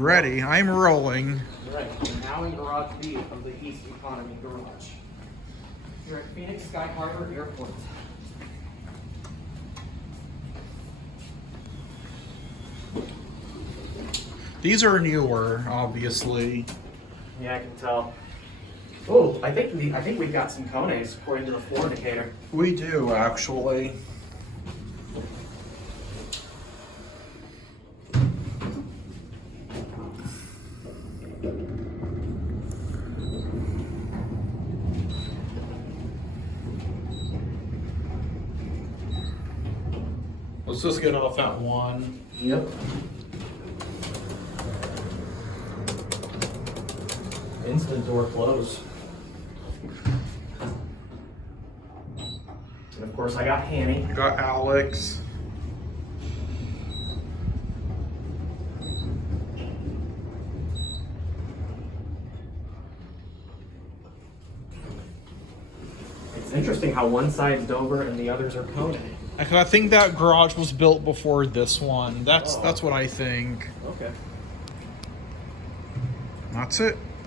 Ready. I'm rolling. Right, we're now in Garage B of the East Economy Garage. Here at Phoenix Sky Harbor Airport. These are newer, obviously. Yeah, I can tell. Oh, I think we've got some Kones according to the floor indicator. We do, actually. Let's just get off at one. Yep. Instant door close. And of course I got Hanny. We got Alex. It's interesting how one side's Dover and the others are Kone. I think that garage was built before this one. That's what I think. Okay. That's it.